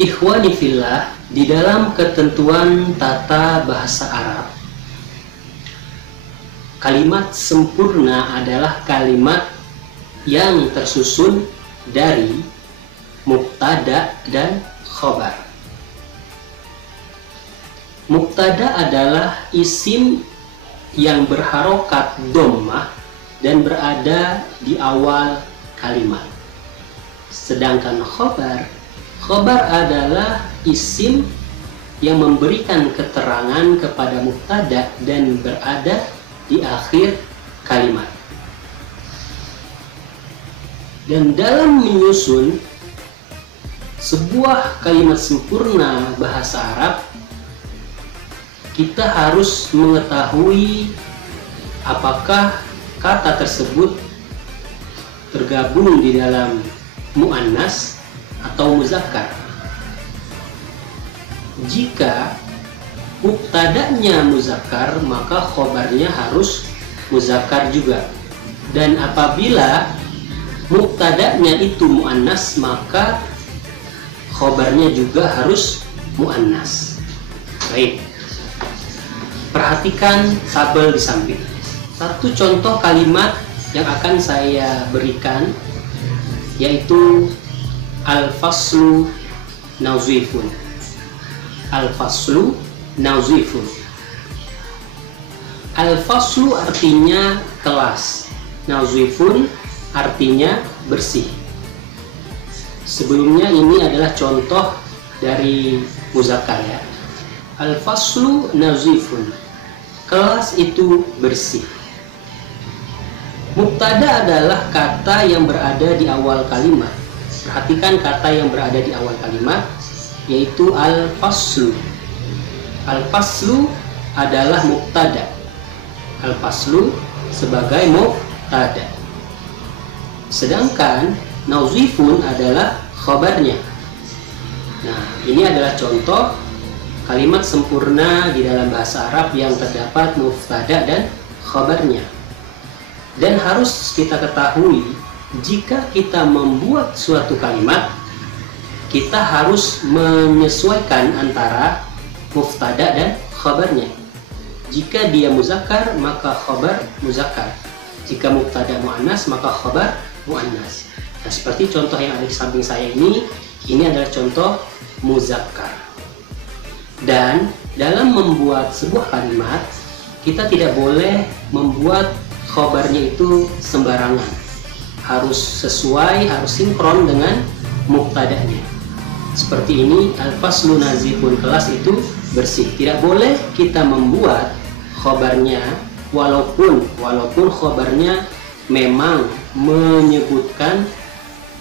Ikhwani fillah, di dalam ketentuan tata bahasa Arab, kalimat sempurna adalah kalimat yang tersusun dari mubtada dan khobar. Mubtada adalah isim yang berharokat dhammah dan berada di awal kalimat. Sedangkan khobar adalah isim yang memberikan keterangan kepada mubtada dan berada di akhir kalimat. Dan dalam menyusun sebuah kalimat sempurna bahasa Arab, kita harus mengetahui apakah kata tersebut tergabung di dalam muannas atau muzakkar. Jika mubtada'nya muzakkar, maka khobarnya harus muzakkar juga. Dan apabila mubtada'nya itu muannas, maka khobarnya juga harus muannas. Baik, perhatikan tabel di samping. Satu contoh kalimat yang akan saya berikan yaitu al-faslu nazifun. Al-faslu nazifun. Al-faslu artinya kelas, nazifun artinya bersih. Sebelumnya ini adalah contoh dari muzakkar ya. Al-faslu nazifun, kelas itu bersih. Mubtada adalah kata yang berada di awal kalimat. Perhatikan kata yang berada di awal kalimat, yaitu al-faslu. Al-faslu adalah mubtada. Al-faslu sebagai mubtada. Sedangkan nazifun adalah khabarnya. Nah, ini adalah contoh kalimat sempurna di dalam bahasa Arab yang terdapat mubtada dan khabarnya. Dan harus kita ketahui, jika kita membuat suatu kalimat, kita harus menyesuaikan antara mubtada dan khabarnya. Jika dia muzakkar, maka khabar muzakkar. Jika mubtada muannas, maka khabar muannas. Nah, seperti contoh yang ada di samping saya ini adalah contoh muzakkar. Dan dalam membuat sebuah kalimat, kita tidak boleh membuat khabarnya itu sembarangan. Harus sesuai, harus sinkron dengan mubtada'nya. Seperti ini, al-faslu nazifun, kelas itu bersih. Tidak boleh kita membuat khabarnya walaupun khabarnya memang menyebutkan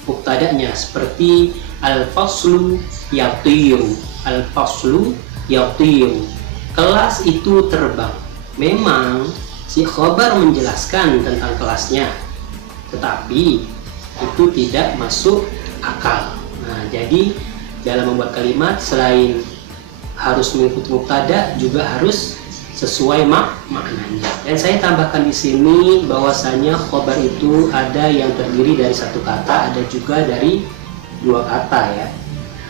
mubtada'nya, seperti al-faslu yatiru. Al-faslu yatiru, kelas itu terbang. Memang si khabar menjelaskan tentang kelasnya, tetapi itu tidak masuk akal. Nah, jadi dalam membuat kalimat, selain harus mengikuti mubtada, juga harus sesuai maknanya. Dan saya tambahkan di sini bahwasanya khabar itu ada yang terdiri dari satu kata, ada juga dari dua kata ya.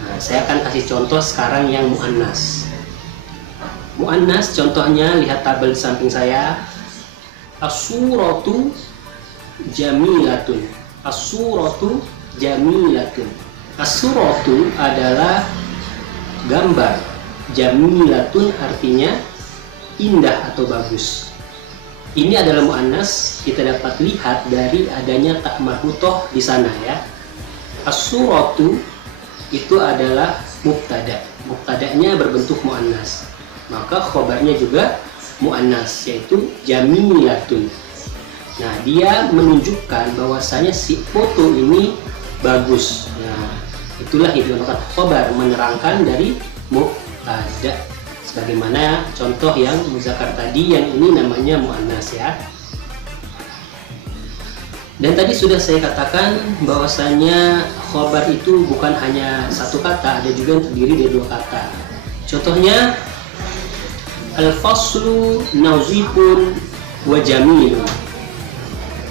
Nah, saya akan kasih contoh sekarang yang muannas. Muannas contohnya, lihat tabel di samping saya. As-suratu jamilatun. As-suratu jamilatun. As-suratu adalah gambar. Jamilatun artinya indah atau bagus. Ini adalah muannas, kita dapat lihat dari adanya tak marbutoh di sana ya. As-suratu itu adalah mubtada. Mubtada'nya berbentuk muannas. Maka khobarnya juga muannas, yaitu jamilatun. Nah, dia menunjukkan bahwasanya si foto ini bagus. Nah, itulah yang dinamakan khobar, menerangkan dari mubtada. Sebagaimana contoh yang muzakkar tadi, yang ini namanya muannas ya. Dan tadi sudah saya katakan bahwasanya khobar itu bukan hanya satu kata, ada juga yang terdiri dari dua kata. Contohnya al-faslu nazifun wa jamilun.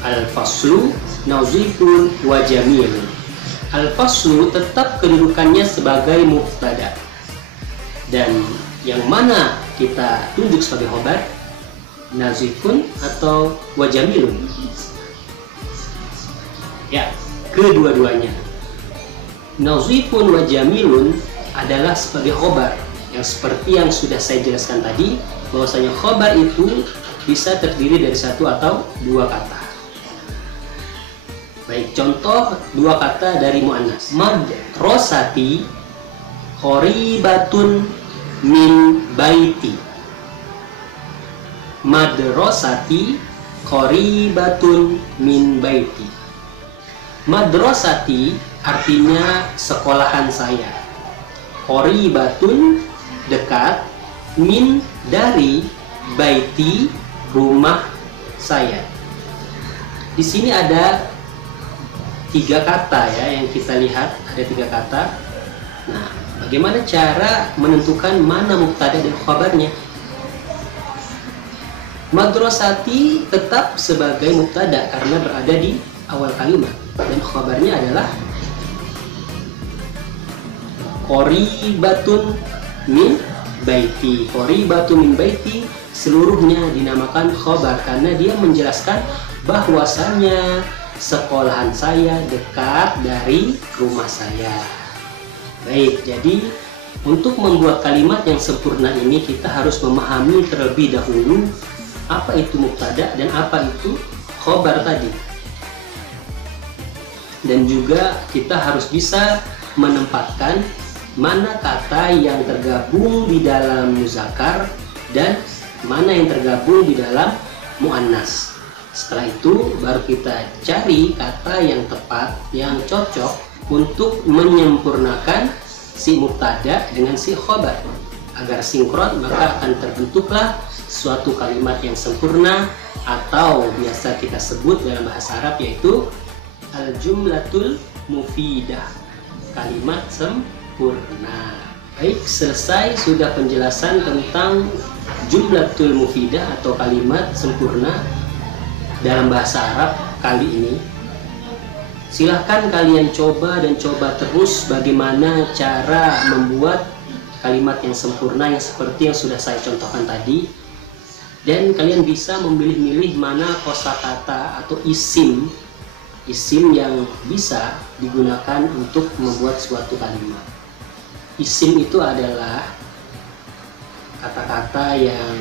Al-faslu nazifun wa jamilun. Al-faslu tetap kedudukannya sebagai mubtada. Dan yang mana kita tunjuk sebagai khobar? Nazifun atau wajamilun? Ya, kedua-duanya. Nazifun wajamilun adalah sebagai khobar, yang seperti yang sudah saya jelaskan tadi, bahwasanya khobar itu bisa terdiri dari satu atau dua kata. Baik, contoh dua kata dari muannas. Madrasati qoribatun min baiti. Madrasati qoribatun min baiti. Madrasati artinya sekolahan saya. Qoribatun dekat, min dari, baiti rumah saya. Di sini ada tiga kata ya yang kita lihat, ada tiga kata. Nah, bagaimana cara menentukan mana mubtada dan khabarnya? Madrasati tetap sebagai mubtada karena berada di awal kalimat, dan khabarnya adalah qoribatun min baiti. Qoribatun min baiti seluruhnya dinamakan khabar karena dia menjelaskan bahwasanya sekolahan saya dekat dari rumah saya. Baik, jadi untuk membuat kalimat yang sempurna ini kita harus memahami terlebih dahulu apa itu mubtada dan apa itu khobar tadi. Dan juga kita harus bisa menempatkan mana kata yang tergabung di dalam muzakkar dan mana yang tergabung di dalam muannas. Setelah itu baru kita cari kata yang tepat, yang cocok untuk menyempurnakan si mubtada dengan si khobar. Agar sinkron, maka akan terbentuklah suatu kalimat yang sempurna, atau biasa kita sebut dalam bahasa Arab yaitu al-jumlatul mufidah, kalimat sempurna. Baik, selesai sudah penjelasan tentang jumlatul mufidah atau kalimat sempurna dalam bahasa Arab kali ini. Silahkan kalian coba dan coba terus bagaimana cara membuat kalimat yang sempurna yang seperti yang sudah saya contohkan tadi. Dan kalian bisa memilih-milih mana kosakata atau isim yang bisa digunakan untuk membuat suatu kalimat. Isim itu adalah kata-kata yang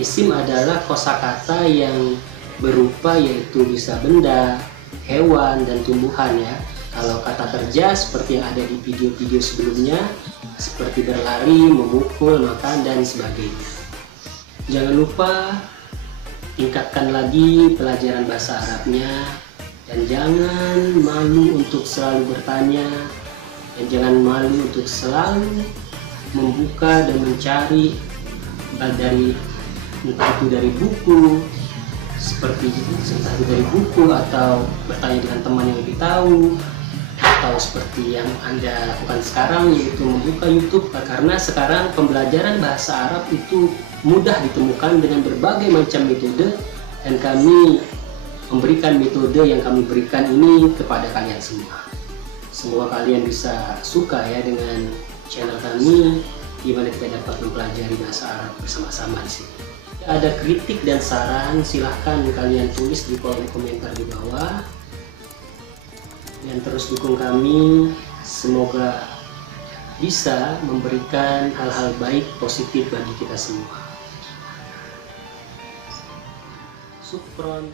isim adalah kosakata yang berupa yaitu bisa benda, hewan, dan tumbuhan ya. Kalau kata kerja seperti yang ada di video-video sebelumnya, seperti berlari, memukul, makan, dan sebagainya. Jangan lupa tingkatkan lagi pelajaran bahasa Arabnya, dan jangan malu untuk selalu bertanya, dan jangan malu untuk selalu membuka dan mencari dari entah itu dari buku, seperti entah itu dari buku atau bertanya dengan teman yang lebih tahu, atau seperti yang Anda lakukan sekarang yaitu membuka YouTube, karena sekarang pembelajaran bahasa Arab itu mudah ditemukan dengan berbagai macam metode, dan kami memberikan metode yang kami berikan ini kepada kalian semua. Semoga kalian bisa suka ya dengan channel kami, di mana kita dapat mempelajari bahasa Arab bersama-sama di sini. Ada kritik dan saran, silahkan kalian tulis di kolom komentar di bawah, dan terus dukung kami. Semoga bisa memberikan hal-hal baik positif bagi kita semua. Syukron.